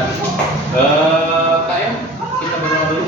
KM, kita berdoa dulu.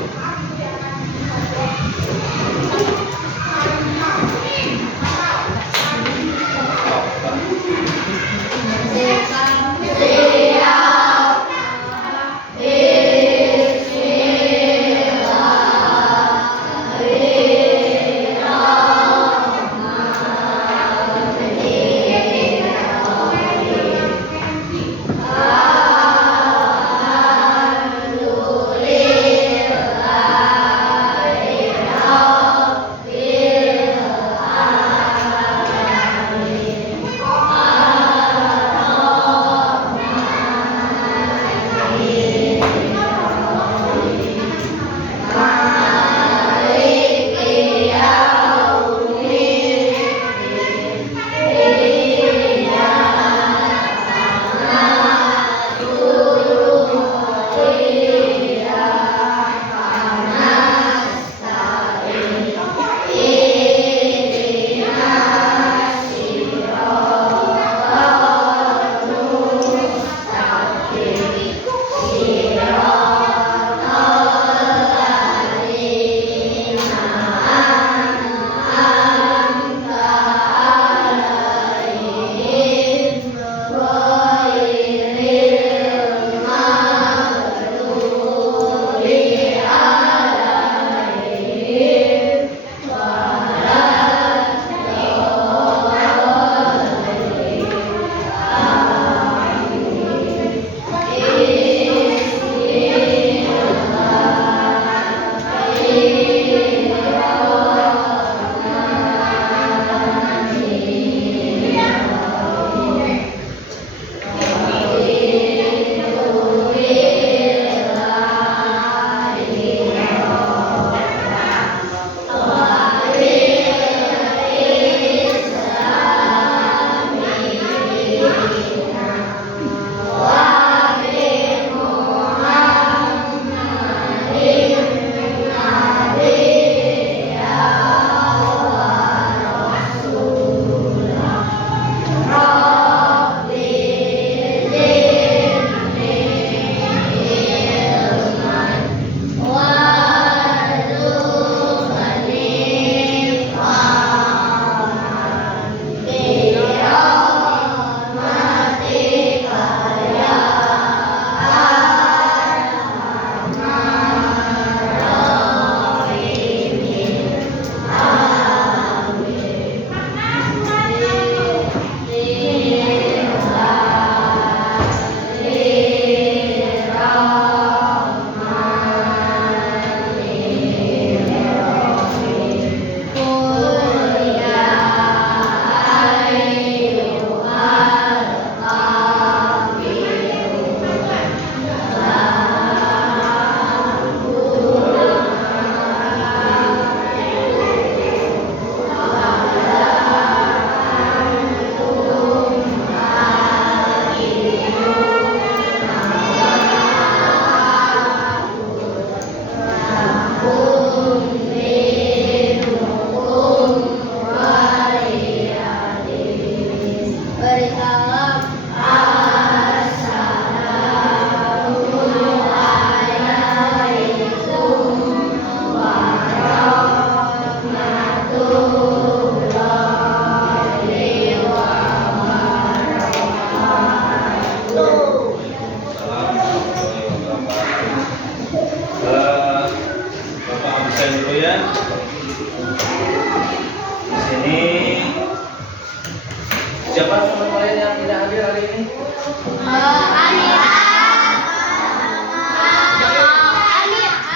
Siapa teman kalian yang tidak hadir hari ini?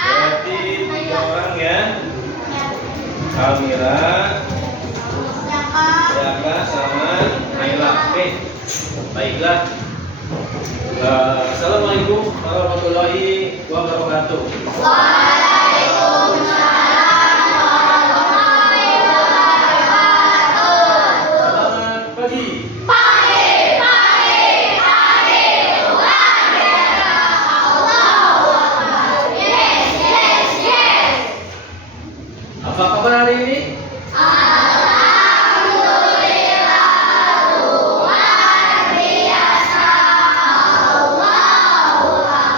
Berarti 3 orang ya. Almira, Jaka sama Naila. Oke, baiklah. Assalamualaikum warahmatullahi wabarakatuh. Apa kabar hari ini? Alhamdulillah luar biasa. Allahu Akbar.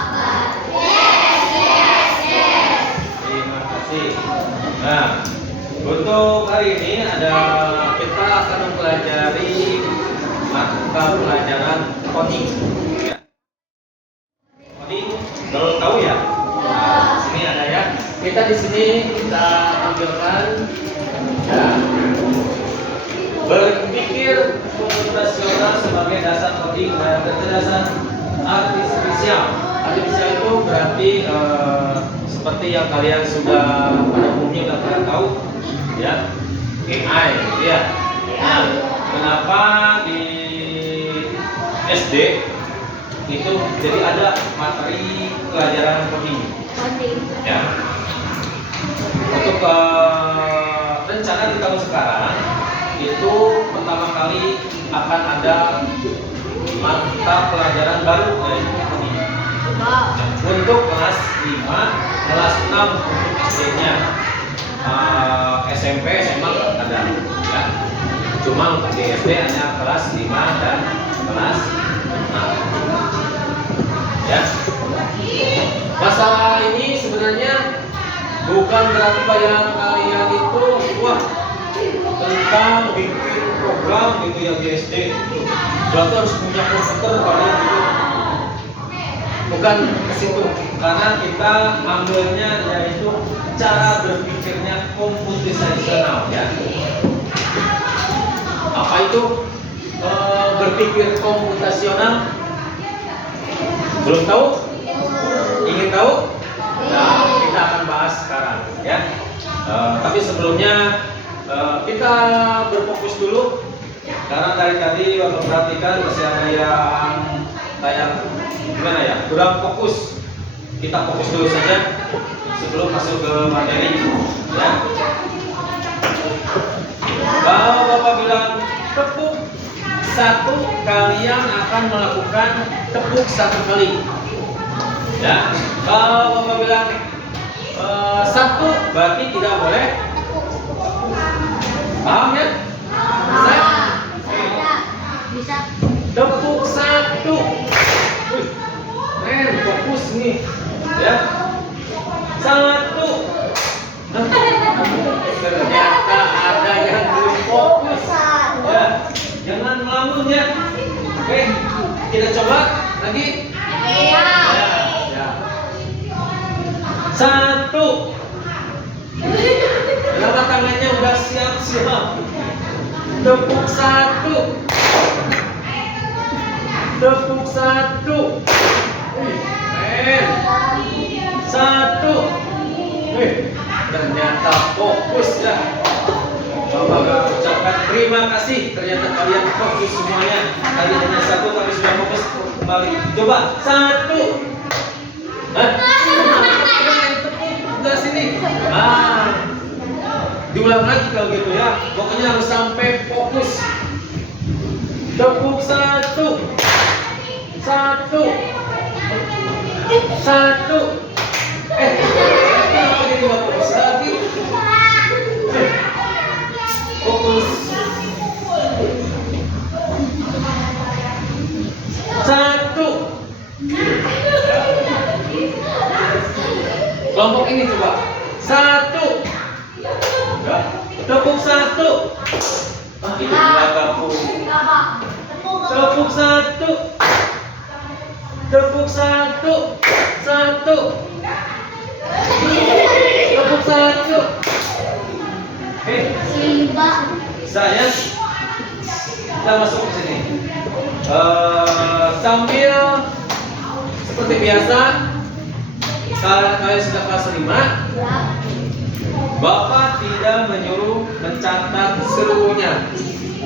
kita di sini kita tampilkan ya, berpikir komputasional sebagai dasar coding dan kecerdasan artifisial. Artifisial itu berarti seperti yang kalian sudah pada umumnya sudah pernah tahu ya, AI gitu ya. Nah, kenapa di SD itu jadi ada materi pelajaran coding ya. Untuk rencana di tahun sekarang itu pertama kali akan ada mata pelajaran baru yaitu coding untuk kelas 5, kelas 6 untuk SD-nya. SMP, SMA nggak ada ya. Cuma untuk di SD hanya kelas 5 dan kelas 6 ya. Masalah ini sebenarnya bukan berarti kalian itu wah tentang bikin program gitu ya di SD berarti harus punya komputer kalian gitu. Bukan ke situ, karena kita ambilnya yaitu cara berpikirnya komputasional ya. Apa itu berpikir komputasional? Belum tahu? Ingin tahu? Nah, kita akan bahas sekarang ya. Tapi sebelumnya kita berfokus dulu, karena dari tadi Bapak perhatikan masih ada yang kayak gimana ya, kurang fokus. Kita fokus dulu saja sebelum masuk ke materi ya. Kalau Bapak bilang tepuk satu, kalian akan melakukan tepuk satu kali ya. Kalau Bapak bilang satu, berarti tidak boleh. Paham ya? Bisa. Tepuk satu. Keren, fokus nih ya. Satu. Ternyata ada yang belum fokus ya. Jangan melamun ya. Oke, kita coba lagi ya. Satu. Kenapa tangannya udah siap-siap? Tepuk satu. Tepuk satu. Keren. Satu. Ternyata fokus ya. Bapak ucapkan terima kasih. Ternyata kalian fokus semuanya. Tadi hanya satu tapi sudah fokus kembali. Coba satu. Udah sini. Diulang lagi kalau gitu ya. Pokoknya harus sampai fokus. Tepuk satu. Satu. Satu. Kenapa jadi nggak fokus lagi? Fokus. Satu. Kelompok ini coba. Satu. Tepuk satu. Itu belakangku. Tepuk satu. Tepuk satu. Satu. Tepuk satu. Saya kita masuk ke sini. Sambil seperti biasa, kalian sudah kelas 5. Bapak tidak menyuruh mencatat seluruhnya,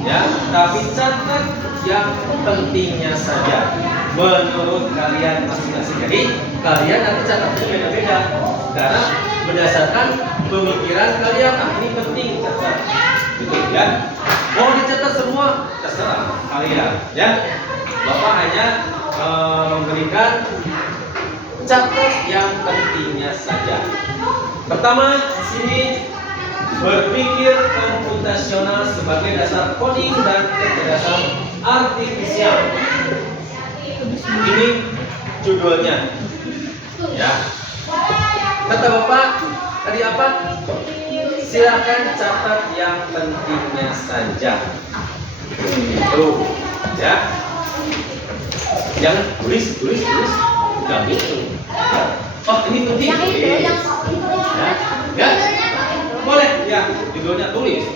ya, tapi catat yang pentingnya saja menurut kalian masing-masing. Jadi kalian nanti catatnya beda-beda, karena berdasarkan pemikiran kalian. Ini penting catat, gitu ya. Mau dicatat semua terserah kalian, ya. Bapak hanya memberikan catat yang pentingnya saja. Pertama, di sini berpikir komputasional sebagai dasar coding dan kecerdasan artifisial. Ini judulnya, ya. Kata Bapak tadi apa? Silakan catat yang pentingnya saja. Tuh, ya. Jangan tulis. Jangan gitu. Oh, ini penting. Yang itu, Oke. yang itu, Ya, boleh ya, judulnya tulis.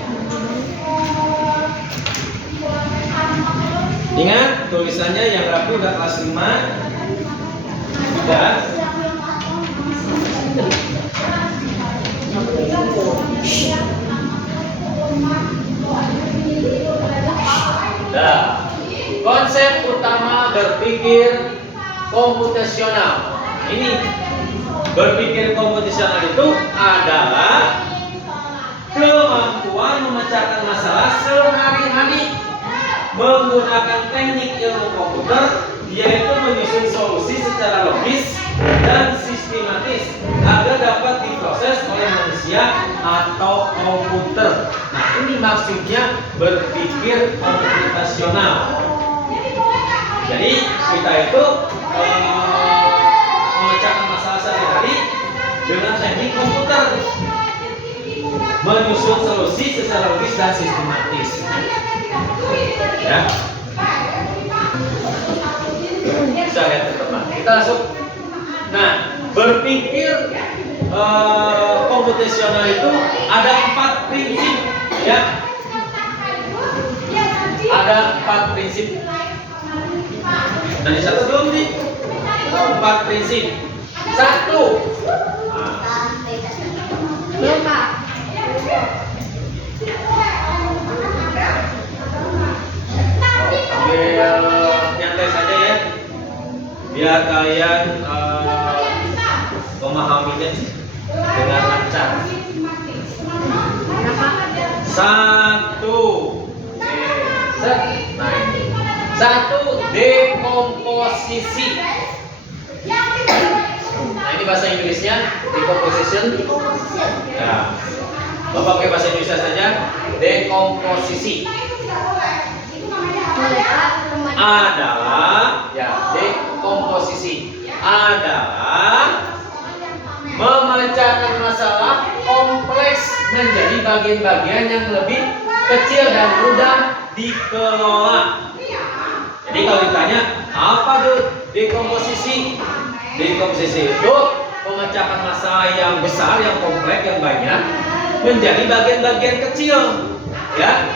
Ingat tulisannya yang rapi udah kelas 5. Ya. Nah, konsep utama berpikir komputasional. Ini berpikir komputasional itu adalah kemampuan memecahkan masalah sehari-hari menggunakan teknik ilmu komputer, yaitu menyusun solusi secara logis dan sistematis agar dapat diproses oleh manusia atau komputer. Nah, ini maksudnya berpikir komputasional. Jadi kita itu memecahkan masalah sehari-hari dengan teknik komputer, menyusun solusi secara logis dan sistematis. Ya, bisa lihat teman-teman. Kita langsung. Nah, berpikir komputasional itu ada 4 prinsip, ya. Ada 4 prinsip. Tadi satu belum nih? 4 prinsip. 1. belum Pak. Sambil nyantai saja ya, biar kalian memahaminya dengan lancar. 1. Set. Nah, ini. 1. Dekomposisi. Nah, ini bahasa Inggrisnya decomposition. Ya. Bapak pakai bahasa Indonesia saja. Dekomposisi adalah, ya, dekomposisi adalah memecahkan masalah kompleks menjadi bagian-bagian yang lebih kecil dan mudah dikelola. Jadi kalau ditanya apa tuh dekomposisi? Dekomposisi itu memecahkan masalah yang besar, yang kompleks, yang banyak menjadi bagian-bagian kecil, ya,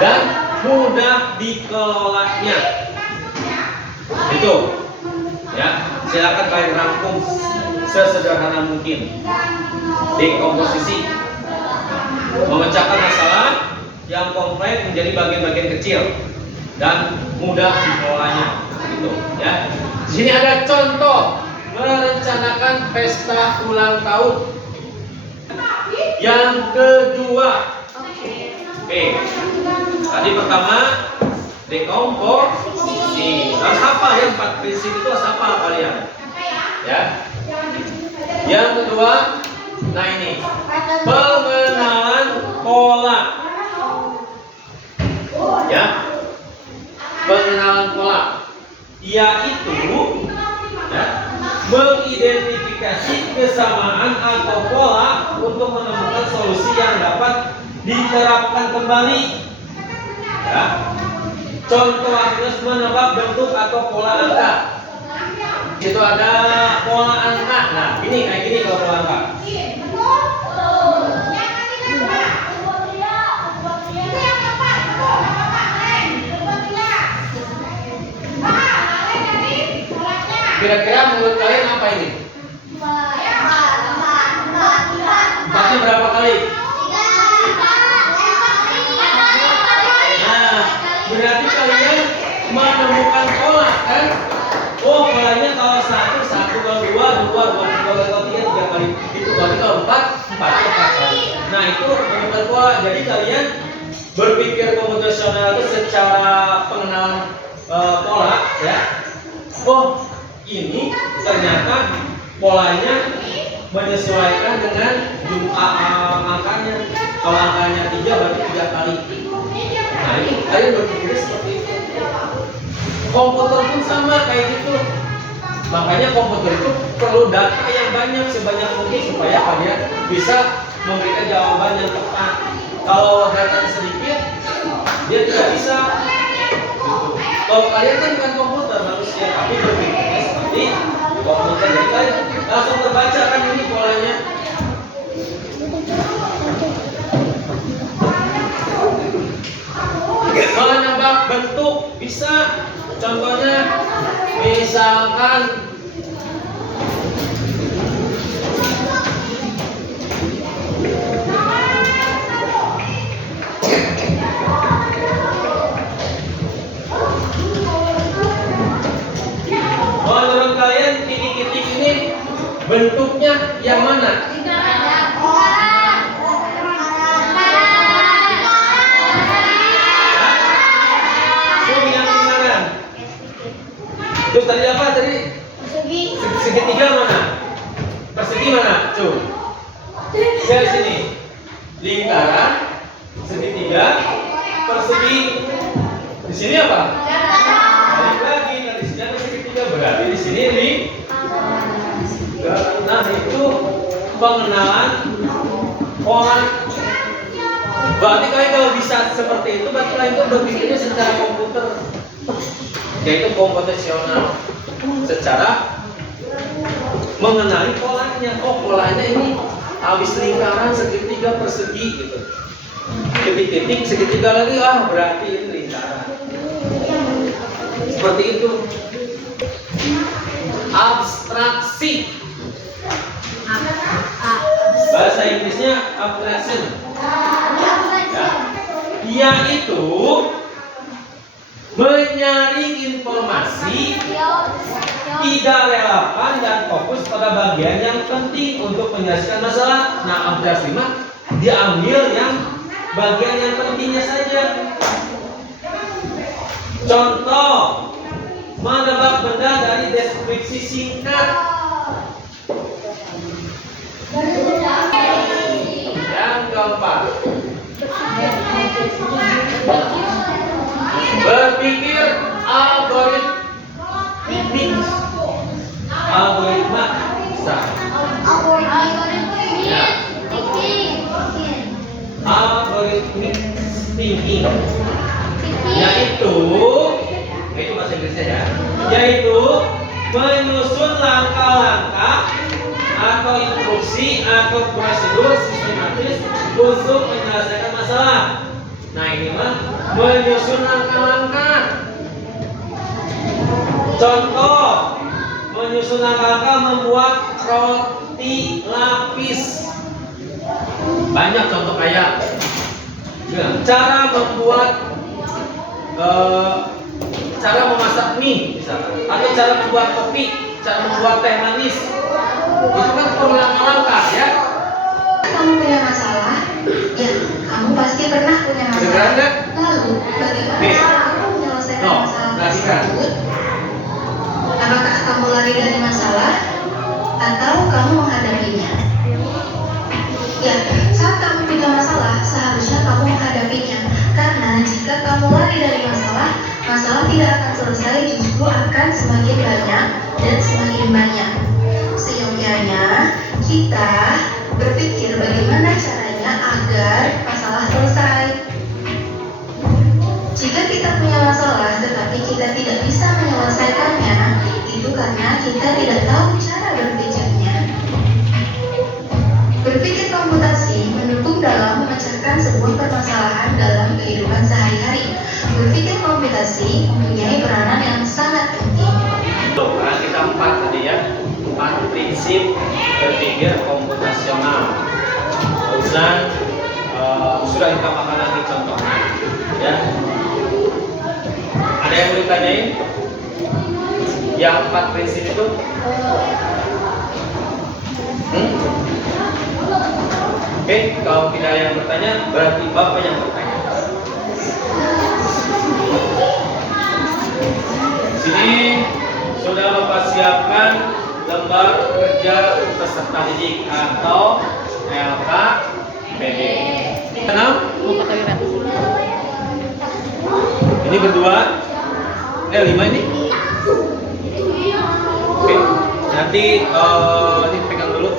dan mudah dikelolanya. Itu, ya. Silakan kalian rangkum sesederhana mungkin. Dekomposisi memecahkan masalah yang kompleks menjadi bagian-bagian kecil dan mudah dikelolanya. Gitu, ya. Di sini ada contoh merencanakan pesta ulang tahun. Yang kedua, oke. Tadi pertama dekomposisi. Harus hafal ya, 4 prinsip itu harus hafal kalian. Ya. Yang kedua, nah ini pengenalan pola. Ya. Pengenalan pola, yaitu ya, mengidentifikasi kesamaan atau pola untuk menemukan solusi yang dapat diterapkan kembali. Ya. Contoh harus menebak bentuk atau pola angka. Itu ada pola angka. Nah, ini kayak gini kalau pola angka. Kira-kira menurut kalian apa ini? Empatnya berapa kali? Nah, berarti kalian menemukan pola kan? Oh, polanya kalau 1, 2, 3 kali. Itu berarti kalau 4 kali. Nah, itu menemukan pola. Jadi kalian berpikir komputasional itu secara pengenalan pola, ya. Oh, ini ternyata polanya menyesuaikan dengan jumlah angkanya. Kalau angkanya 3 berarti 3 kali. Nah, ini kalian berpikir seperti itu. Komputer pun sama kayak gitu. Makanya komputer itu perlu data yang banyak, sebanyak mungkin supaya kalian bisa memberikan jawaban yang tepat. Kalau datanya sedikit, dia tidak bisa. Kalau kalian kan bukan komputer, manusia, tapi berpikirnya seperti komputer jadi langsung terbaca kan ini polanya. Menebak bentuk bisa, contohnya misalkan menurut kalian titik-titik ini bentuknya yang mana? Terus tadi apa tadi? Segitiga mana? Persegi mana? Coba. Dari sini. Lingkaran, segitiga, persegi. Di sini apa? Balik lagi. Nah, di sini ada segitiga. Berarti di sini nah itu pengenalan pola. Berarti kalian kalau bisa seperti itu, berarti kalian itu berpikirnya secara komputer. Yaitu komputasional, secara mengenali polanya. Oh, polanya ini habis lingkaran, segitiga, persegi gitu. Titik-titik, segitiga lagi, berarti ini lingkaran. Seperti itu. Abstraksi. Bahasa Inggrisnya abstraction. Dia itu menyaring informasi tidak relevan dan fokus pada bagian yang penting untuk menyelesaikan masalah. Nah, abstraksi mah diambil yang bagian yang pentingnya saja. Contoh, menebak benda dari deskripsi singkat. Yang keempat, berpikir algoritmik. Algoritma bisa. Algoritmik thinking. Yaitu bahasa Inggrisnya ya. Yaitu menyusun langkah-langkah atau instruksi atau prosedur sistematis untuk menyelesaikan masalah. Nah, ini mah menyusun langkah-langkah. Contoh, menyusun langkah-langkah membuat roti lapis. Banyak contoh kayak cara membuat cara memasak mie misalkan, atau cara membuat kopi, cara membuat teh manis. Itu kan perlu langkah-langkah ya. Kamu punya masalah? Ya, kamu pasti pernah punya masalah. Segera enggak? Lalu, bagaimana cara kamu menyelesaikan masalah tersebut? Apakah kamu lari dari masalah atau kamu menghadapinya? Ya, saat kamu punya masalah, seharusnya kamu menghadapinya. Karena jika kamu lari dari masalah, masalah tidak akan selesai, justru akan semakin banyak dan semakin banyak. Seyogyanya kita berpikir bagaimana caranya agar masalah selesai. Jika kita punya masalah tetapi kita tidak bisa menyelesaikannya, itu karena kita tidak tahu cara berpikirnya. Berpikir komputasi mendukung dalam memecahkan sebuah permasalahan dalam kehidupan sehari-hari. Berpikir komputasi mempunyai peranan yang sangat penting. Nah, kita 4 tadi ya, 4 prinsip berpikir komputasional. Urusan sudah kita makan lagi contohnya, ya. Ada yang mau ditanyain? Yang 4 prinsip itu? Oke, kalau tidak ada yang bertanya, berarti Bapak yang bertanya. Sini sudah Bapak siapkan lembar kerja peserta didik atau LKPD. Kenal? Ini berdua, 5 ini. Oke, nanti ini pegang dulu.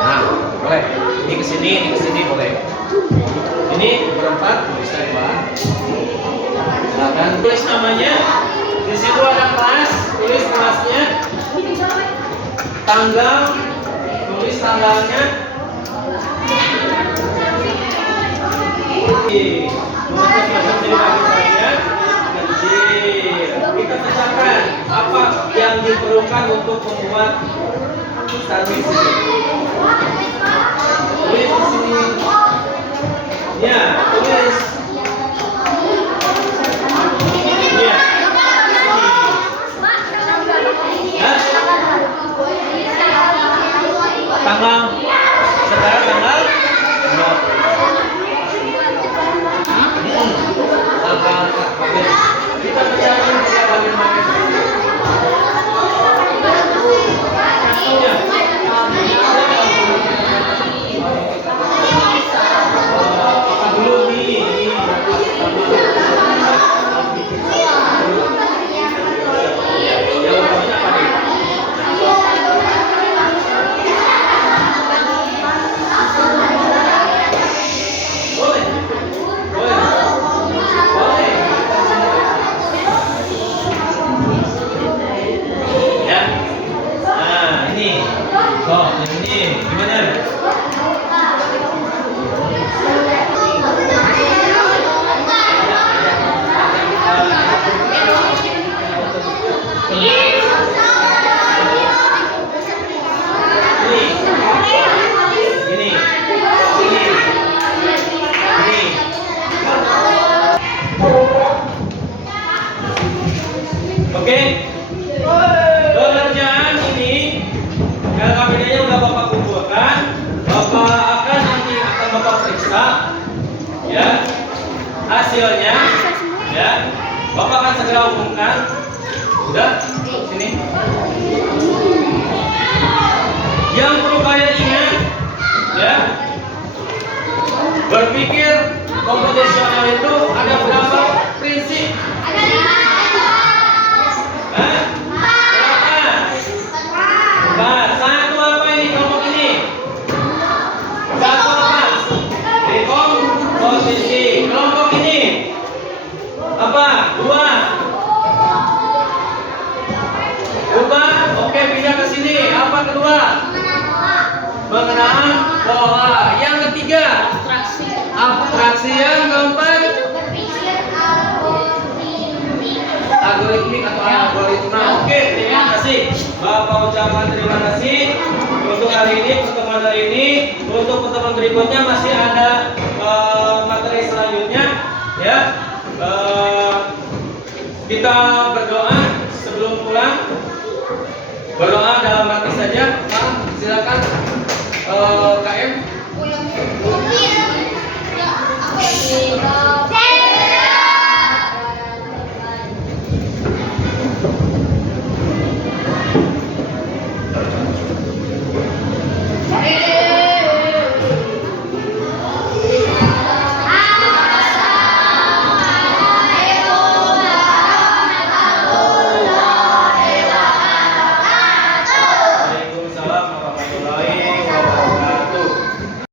Nah, boleh. Ini ke sini boleh. Ini berempat bisa dua. Silakan tulis namanya. Di situ ada kelas, tulis kelasnya. Tanggal, tulis tanggalnya. Kita bacakan apa yang diperlukan untuk membuat statis ini. Tulis di sini. Ya, tulis. Ya. Tanggal sekarang tanggal kita bicara bagaimana dulu ini Oke, pekerjaan ini LKPD-nya udah Bapak kumpulkan. Bapak nanti akan Bapak periksa, ya hasilnya, ya Bapak akan segera umumkan. Udah, sini. Yang perlu kalian ingat, ya berpikir komputasional itu ada berapa prinsip? Satu apa ini kelompok ini? Satu apa? Dekomposisi. Kelompok ini apa? Dua. Ubah. Oke, pindah ke sini. Apa kedua? Pengenaan pola. Yang ketiga? Abstraksi. Yang keempat? Algoritmik atau algoritma. Oke, terima kasih. Bapak ucapkan terima kasih untuk hari ini, pertemuan hari ini. Untuk pertemuan berikutnya masih ada materi selanjutnya, ya. Kita berdoa sebelum pulang. Berdoa dalam hati saja. Silakan.